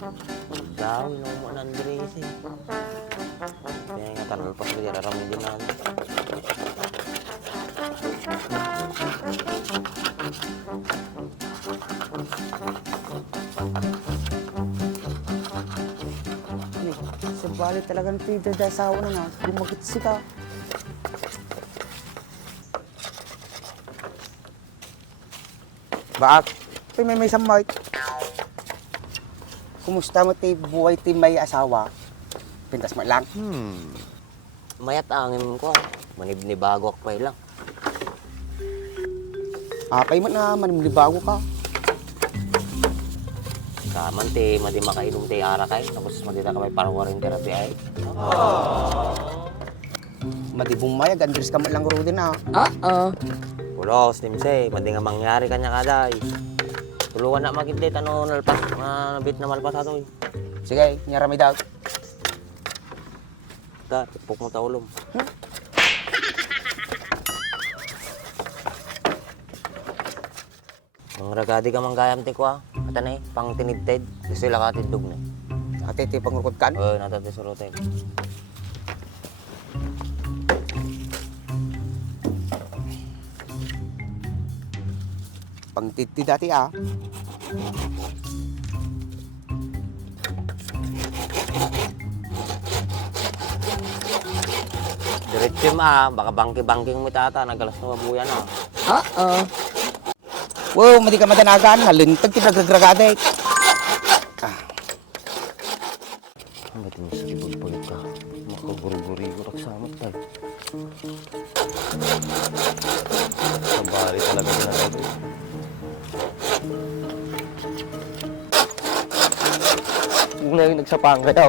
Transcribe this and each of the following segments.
Daw, inumo na Andres eh. Kaya nga tanol pa sila, rarami din na. Sabali talagang pida dahil sa una nga, gumagit sika. Baak, may samay. Kumusta mo ti buhay ti may asawa? Pintas mo lang. Mayat angin ko ah. Manibnibago ako pa lang. Apay mo na, manimlibago ka. Kaman ti, madi makainom ti arakay. Tapos madi na kamay parang warin therapy ay. Madibong mayag, Andres ka man lang rodin na. Pulos, nimse, madi nga mangyari kanya kaday. Tulungan na magindit, ano nalpas, nabit na malpas ato eh. Sige, nyarami daw. Da, tipok mo taulom. Ang ragadi ka manggayam ti ko ah. Ata na eh, pang tinidted. Gusto sila katidog na eh. Ate, ti pangrukod kan. Oo, natatay sa rotel. Pangtiti dati ah. Diretso ma, baka bangki-bangking mo tata, nagalas na mabuyan ah. Wow, madi ka madanagan, halintag ti nagragragade. Ang ba't yung sibol-bulit ka? Makaguri-guri ko raksamot tayo. Sabari talaga ginagabi. Huwag na yung nagsapang kaya.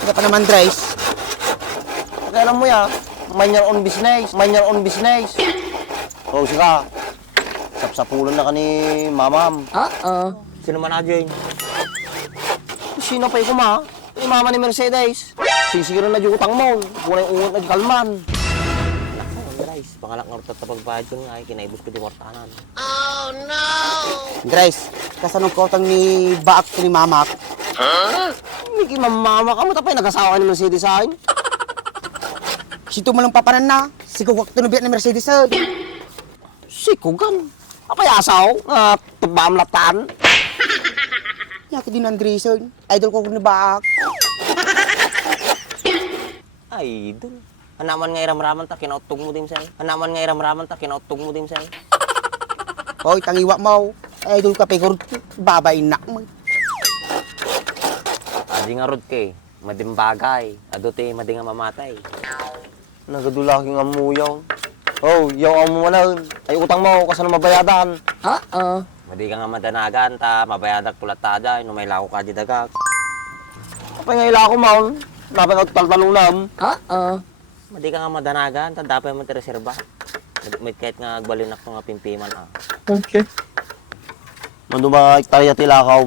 Ano pa naman, Dries? Kaya alam mo ya, mind your own business, mind your own business. Oo, sika. Sapsapulan na ka ni mamam. Sino man na dyan? Sino pa yung kuma? Yung mama ni Mercedes. Sisira na dyan utang mo. Kunay ungot na kalman. Guys, pangalak nga rin tapagbayad ko nga ay kinaibos ko di wartanan. Dries, kasanong kotang ni Baak ni Mamak? Hindi mamama ka mo tapay nag-asawa ni Mercedes sa akin. Sito mo lang papanan na. Sigugak tunubiat ni Mercedes sa. Sikugan. Apay asaw nga tubam latan. Yaki din Andreson. Idol ko ni Baak. Ay, dun. Hanaman nga iram-raman ta, kinautog mo din sa'yo. Hanaman nga iram-raman ta, kinautog mo din sa'yo. Hoy, tangiwa mo. Idol ka pegor. Babay na mo. Adi nga rod kay, madim bagay. Adote, madi nga mamatay. Nagadulaki nga muyaw. Oh, yaw ang mo na. Ay utang mo, kasi na mabayadan. Madi ka nga madanagan, ta mabayadag pulat ta dyan, no may lako ka di dagag. Kapag nga ilako mo, dapat taltalulam. Madi ka nga madanagan, ta dapat mo tireserba. May kahit nga agbalinak to nga pimpiman ah. Okay. Mando ba hektarya tilakaw?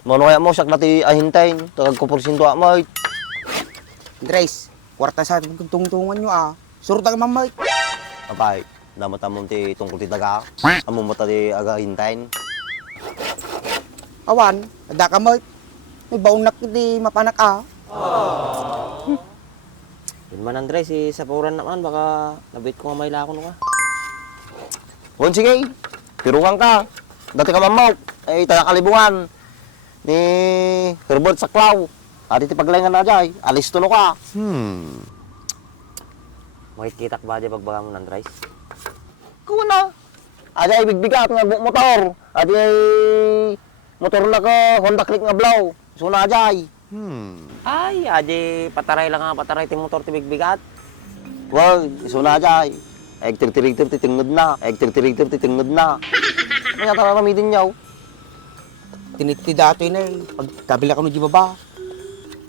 Mano kaya mo, siyak na ti ahintayin. Tagag ko porsinto mo. Dries, kwarta sa tungtungan nyo ah. Surut ang mamay. Apay, damat among ti tungkol ti daga. Among mata ti aga hintayin. Awan, ada ka mo. May baunak di mapanak ah. Yun man Andres, si Sapuran naman, baka nabit ko nga may lakon ka. Wan sige, pirungan ka. Dati ka mamaw, ay taga kalibungan. Ni Herbert Saklaw. Adi ti paglengan na jay, alis tuno ka. Makikitak ba di pagbaga mo Andres? Kuha na. Adi ay bigbigat nga motor. Adi ay motor na ka Honda Click nga blow. Suna jay. Ay, aji pataray lang nga, pataray ti motor ti bigbigat. Wag, suna jay. Ay tirtirigtir ti tingod na. Ay tirtirigtir ti tingod na. Kaya tararamidin yaw. Tiniti dato yun eh. Pagkabila ka no di baba.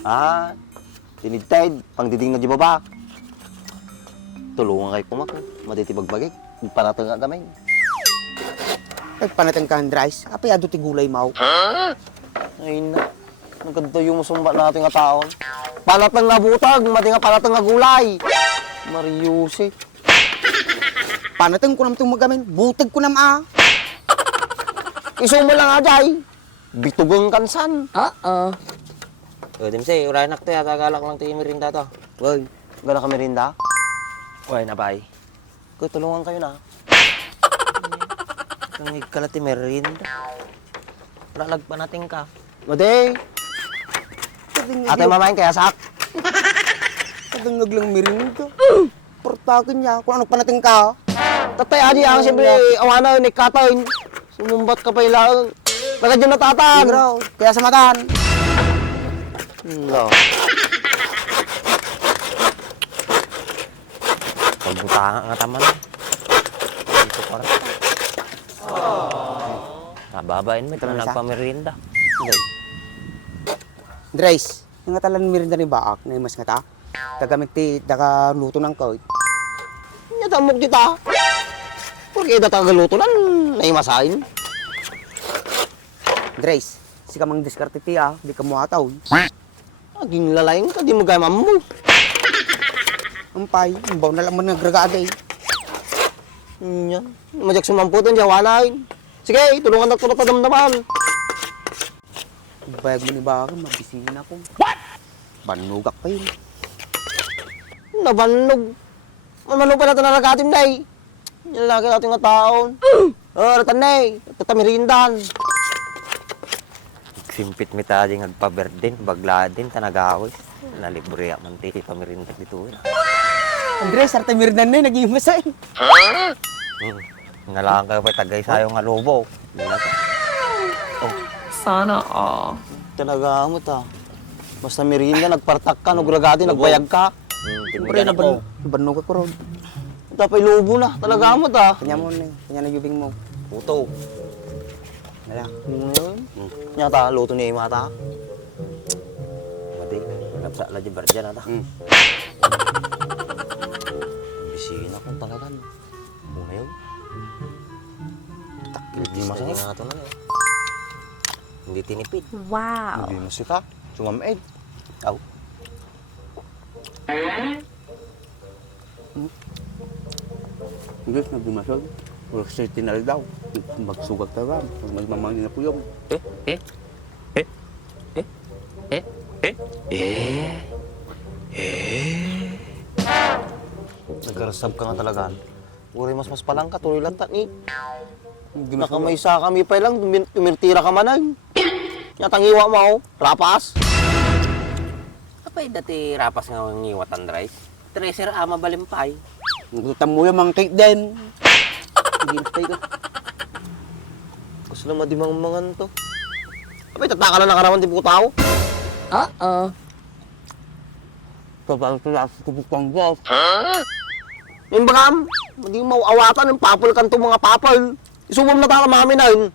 Ah, tinitid, pangdiding na di baba. Tulungan kayo pumak. Maditi bagbagig. Panatang nga damay. Nagpanatang ka, Dries. Apayado ti gulay mau. Ay na. Nagkanta yung musumba natin nga taon. Panatang nga butag, mati nga panatang nga gulay. Mariusik. Panatang ko naman itong magamin. Butag ko naman ah. Iso mo lang ajay. Bitugang kansan. O, Dimsey, urayan na to yata. Galak lang tayo merinda to. Uy, gana ka merinda? Uy, nabay. Kuy, tulungan kayo na. Kung kalati merinda. Ralag pa natin ka. Maday, atay mamain kaya sak. Kadangag lang merinda. Portakin niya. Kung ano panating ka. Tatay, adi ako siyempre, awana, nikatayin. Sumumbat ka pa ilang. Taga dyan natatan. Siguro. Kaya sa matan. No. Pagbutangan nga taman. Dito pa rin. Nababain mo ito na nagpamerinda. Andres, yung nga talan merinda ni Baak, na mas nga ta. Tagamit ti, luto ng koy. Nyatamok dita. Porque datagaluto nan, naimasain. Andres, si ka mang diskarte ti ah, di ka mo ataw. Aging lalayang ka, di mo gaya mamu. Ampay, ang baw na lang man nagragada eh. Yan. Majak sumamputan, jawanain. Sige, tulungan na tulot na damdaman. Bayag mo ni Baak, mabisinin ako. What? Banugak pa yun. Nabanog. Mamanong pa natin naragatim na eh. Yan lagi natin nga taon. Ratan na eh. Tatamirindan. Simpit mi tayo nagpaberdin, bagla din, tanagawis. Nalibre man ti pamerinda dito. Andres, arte merinda na naging masay. Ngalaan kayo pa tagay sayo nga lobo. Sana all. Talagamot ah. Basta merinda, nagpartak ka, nagragati, nagbayag ka. Siyempre, banugak ko ron. Tapay lubo na, talagamot ah. Kanya mo na kanya na yubing mo. Puto. Wala. Nyata, luto niya yung mata. Mati, napsa la di berdyan ata. Bisina kung talagan. Muna yun. Hindi masaya nga ito na yun. Hindi tinipid. Wow. Hindi mo ka, sumamaid. Aw. Andres, nagdumasol. Wala kasi tinal daw. Magsugag tawa. Magmamangin na po yung. Nagkarasab ka nga talaga. Uri mas palang ka, tuloy lang tani. Nakamaysa kami pa lang, tumirtira ka man ay. Yatangiwa mo ako, rapas. Kapay dati rapas nga ang iwatan rice. Treasure ama balimpay. Nagutam mo yung mga cake din. Hindi na tayo. Gusto naman di mangan to. Abay, tataka na nakaraman di po tao. Paano ito na ako kubukang golf? Yung bagam, hindi mo awatan yung papal kanto mga papal. Isumam na taka mami na yun.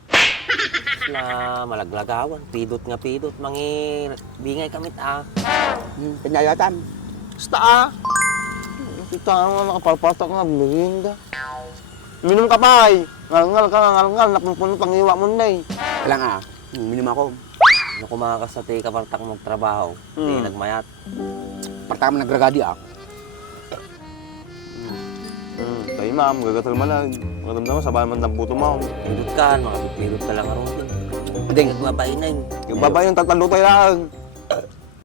Na malaglagawan. Pidot nga pidot. Mangi bingay kamit ah. Kanyayatan. Basta ah. Kita nga nakapalpatak nga, merinda. Minum ka pa ay. Ngalngal, napunpunod pangiwa mo na eh. Kailang minum ako. Ano kumakas sa ti kapartak magtrabaho. Di nagmayat. Parta ka nagragadi Tayo ma'am, gagatal man lang. Maramdaman, sabayan man ng buto mo. Pidot ka. Mga pidot ka lang aron din. Ding. Nagbabay na yun. Yung babae yung tatanlo tayo lang.